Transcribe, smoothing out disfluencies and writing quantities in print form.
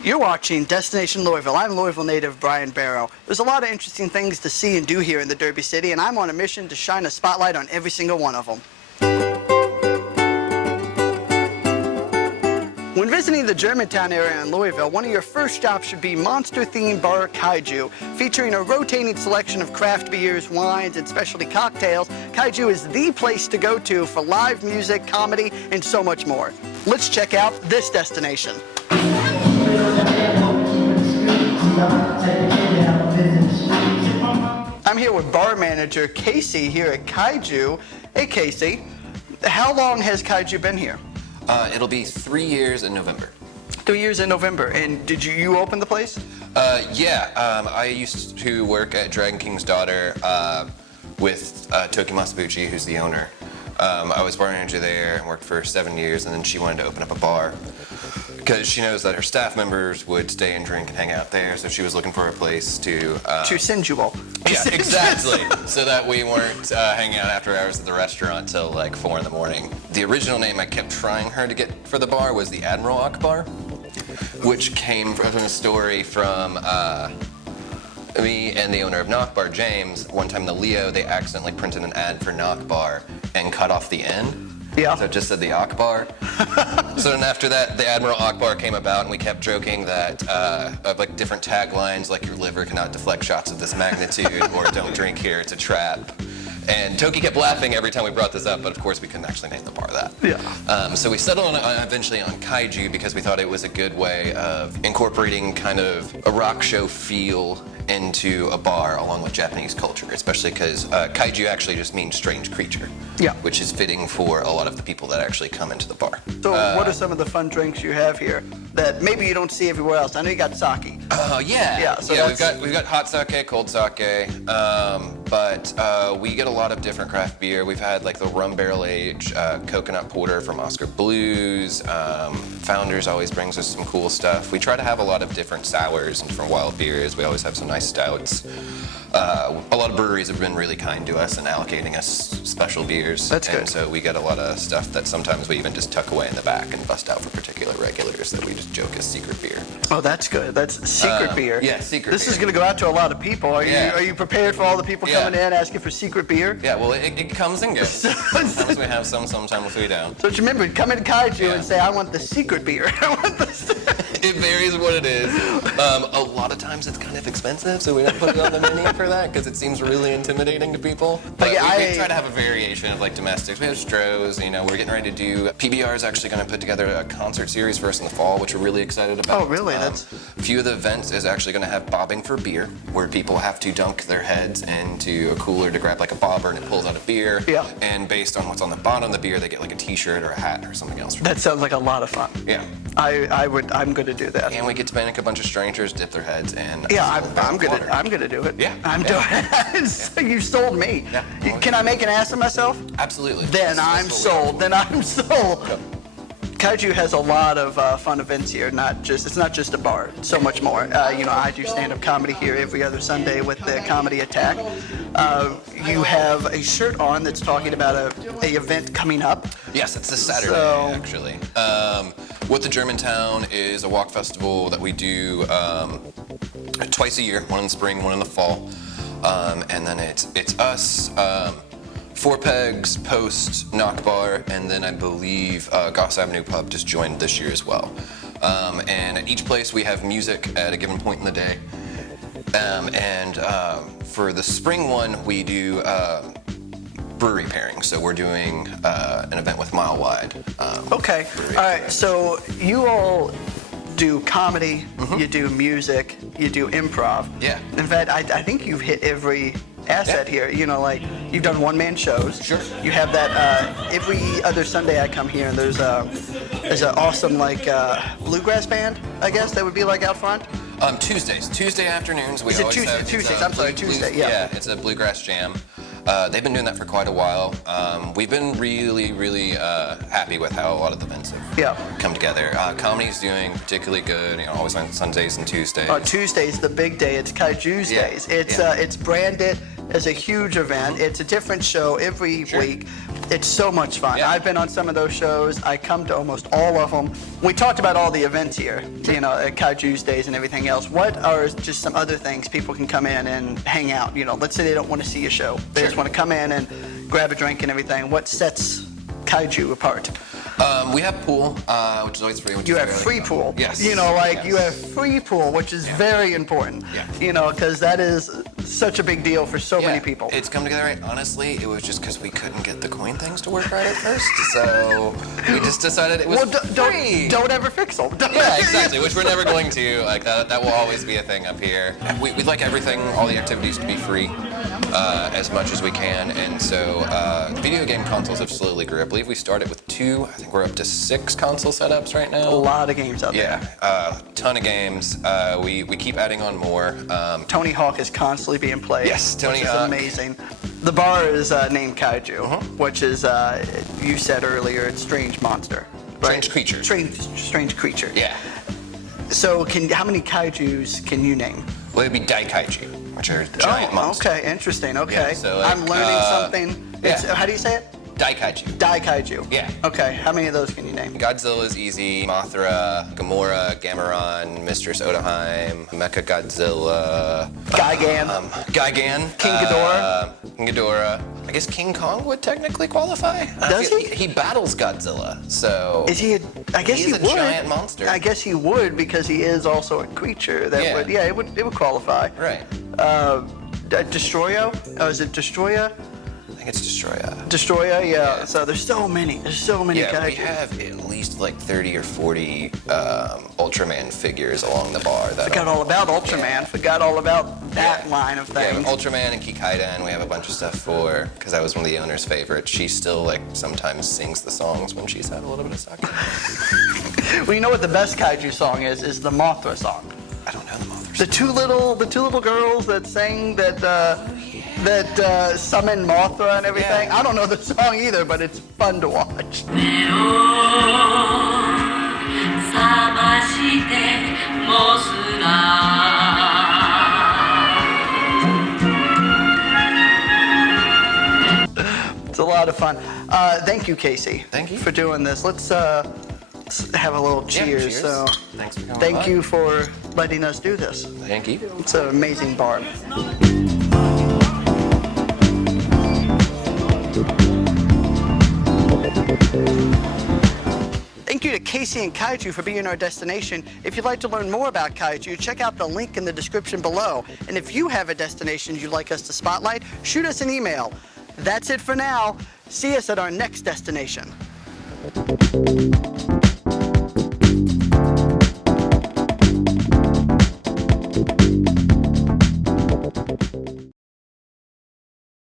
You're watching Destination Louisville. I'm Louisville native Brian Barrow. There's a lot of interesting things to see and do here in the Derby City, and I'm on a mission to shine a spotlight on every single one of them. When visiting the Germantown area in Louisville, one of your first stops should be monster-themed bar Kaiju. Featuring a rotating selection of craft beers, wines, and specialty cocktails, Kaiju is the place to go to for live music, comedy, and so much more. Let's check out this destination. I'm here with bar manager Casey here at Kaiju. Hey Casey, how long has Kaiju been here? It'll be 3 years in November. 3 years in November. And did you open the place? Yeah. I used to work at Dragon King's Daughter with Toki Masabuchi, who's the owner. I was bar manager there and worked for 7 years, and then she wanted to open up a bar because she knows that her staff members would stay and drink and hang out there, so she was looking for a place to send you all. Yeah, exactly. So that we weren't hanging out after hours at the restaurant till like 4 in the morning. The original name I kept trying her to get for the bar was the Admiral Akbar, which came from a story from me and the owner of Nakbar, James. One time in the Leo, they accidentally printed an ad for Nakbar and cut off the N. Yeah. So it just said the Akbar. So then after that, the Admiral Akbar came about, and we kept joking that of like different taglines, like your liver cannot deflect shots of this magnitude, or don't drink here, it's a trap. And Toki kept laughing every time we brought this up, but of course we couldn't actually name the bar that. Yeah. So we settled on eventually on Kaiju because we thought it was a good way of incorporating kind of a rock show feel into a bar along with Japanese culture, especially because Kaiju actually just means strange creature. Yeah. Which is fitting for a lot of the people that actually come into the bar. So what are some of the fun drinks you have here that maybe you don't see everywhere else? I know you got sake. Oh yeah. Yeah. So yeah, we've got hot sake, cold sake, but we get a lot of different craft beer. We've had like the rum barrel aged coconut porter from Oscar Blues. Founders always brings us some cool stuff. We try to have a lot of different sours and different wild beers. We always have some nice stouts. A lot of breweries have been really kind to us in allocating us special beers. That's good. And so we get a lot of stuff that sometimes we even just tuck away in the back and bust out for particular regulars that we just joke is secret beer. Oh, that's good. That's secret beer. Yeah, secret This beer. is going to go out to a lot of people. Are you prepared for all the people coming in asking for secret beer? Yeah, well, it comes and goes. Sometimes we have some, sometimes we don't. So remember, come into Kaiju and say, I want the secret beer. I want the... It varies what it is. A lot of times it's kind of expensive, so we don't put it on the menu for that because it seems really intimidating to people. But yeah, we try to have a variation of like domestics. We have Strohs, we're getting ready to do, PBR is actually going to put together a concert series for us in the fall, which we're really excited about. Oh, really? A few of the events is actually going to have bobbing for beer, where people have to dunk their heads into a cooler to grab like a bobber and it pulls out a beer. Yeah. And based on what's on the bottom of the beer, they get like a t-shirt or a hat or something else. That sounds like a lot of fun. Yeah. I'm going to do that. And we get to make a bunch of strangers dip their heads in. Yeah, I'm gonna do it. Yeah. I'm doing it. So you sold me. Yeah. Can I make an ass of myself? Absolutely. Then I'm sold. Then I'm sold. Yep. Kaiju has a lot of fun events here. It's not just a bar. It's so much more. I do stand-up comedy here every other Sunday with the Comedy Attack. You have a shirt on that's talking about a event coming up. Yes, it's this Saturday actually. What the Germantown is a walk festival that we do twice a year, one in the spring, one in the fall, and then it's us. Four Pegs, Post, Nakbar, and then I believe Goss Avenue Pub just joined this year as well. And at each place we have music at a given point in the day. And for the spring one, we do brewery pairing. So we're doing an event with Mile Wide. Okay. All right. So you all do comedy, you do music, you do improv. Yeah. In fact, I think you've hit every asset here. Like you've done one-man shows. Sure. You have that every other Sunday I come here and there's an awesome bluegrass band, I guess that would be like out front. Tuesday afternoons we Is it always Tuesday? have. Tuesdays. I'm sorry, Tuesday. Yeah. Yeah, it's a bluegrass jam. They've been doing that for quite a while. We've been really, really happy with how a lot of the events have come together. Comedy's doing particularly good, always on Sundays and Tuesdays. Tuesday's the big day. It's Kaiju's days. It's branded as a huge event. It's a different show every week. It's so much fun. Yeah. I've been on some of those shows. I come to almost all of them. We talked about all the events here, you know, at Kaiju's days and everything else. What are just some other things people can come in and hang out? You know, let's say they don't want to see a show. They just want to come in and grab a drink and everything. What sets Kaiju apart? We have pool, which is always free. You have free pool. Yes. You know, like you have free pool, which is very important. Yeah. You know, because that is such a big deal for so many people. It's come together right. Honestly, it was just because we couldn't get the coin things to work right at first, so we just decided it was free. Don't ever fix them. Yeah, exactly. Which we're never going to. Like that will always be a thing up here. We like everything, all the activities to be free. As much as we can, and so video game consoles have slowly grew. I believe we started with 2. I think we're up to 6 console setups right now. A lot of games out there. Yeah, ton of games. We keep adding on more. Tony Hawk is constantly being played. Yes, Tony which Hawk. is amazing. The bar is named Kaiju, which is, you said earlier, it's strange monster. Right? Strange creature. Strange creature. Yeah. So how many Kaijus can you name? Well, it'd be Kaiju, which are giant monsters. Okay, interesting. Okay. Yeah, so like, I'm learning something. yeah. How do you say it? Kaiju. Kaiju. Yeah. Okay, how many of those can you name? Godzilla's easy. Mothra, Gamora, Gameron, Mistress Odoheim, Mecha Godzilla. Gigan. King Ghidorah. King Ghidorah. I guess King Kong would technically qualify. Does he? He battles Godzilla, so. Is he I guess he would. He's a giant monster. I guess he would because he is also a creature that would. Yeah, it would qualify. Right. Destroyer? Oh, is it Destroyer? I think it's Destroyer. Destroyer, yeah. So there's so many. There's so many Yeah, we Kaiju. have at least like 30 or 40 Ultraman figures along the bar. Forgot all about Ultraman. Yeah. Forgot all about that line of things. Yeah, Ultraman and Kikaiden, we have a bunch of stuff for, because that was one of the owner's favorites. She still like sometimes sings the songs when she's had a little bit of sake. Well, you know what the best Kaiju song is the Mothra song. I don't know the Mothra The two little girls that sang that summon Mothra and everything. Yeah. I don't know the song either, but it's fun to watch. It's a lot of fun. Thank you, Casey. Thank you for doing this. Let's have a little cheers. cheers. So, Thanks for coming thank by. you for letting us do this. Thank you. It's an amazing bar. Thank you to Casey and Kaiju for being our destination. If you'd like to learn more about Kaiju, check out the link in the description below. And if you have a destination you'd like us to spotlight, shoot us an email. That's it for now. See us at our next destination.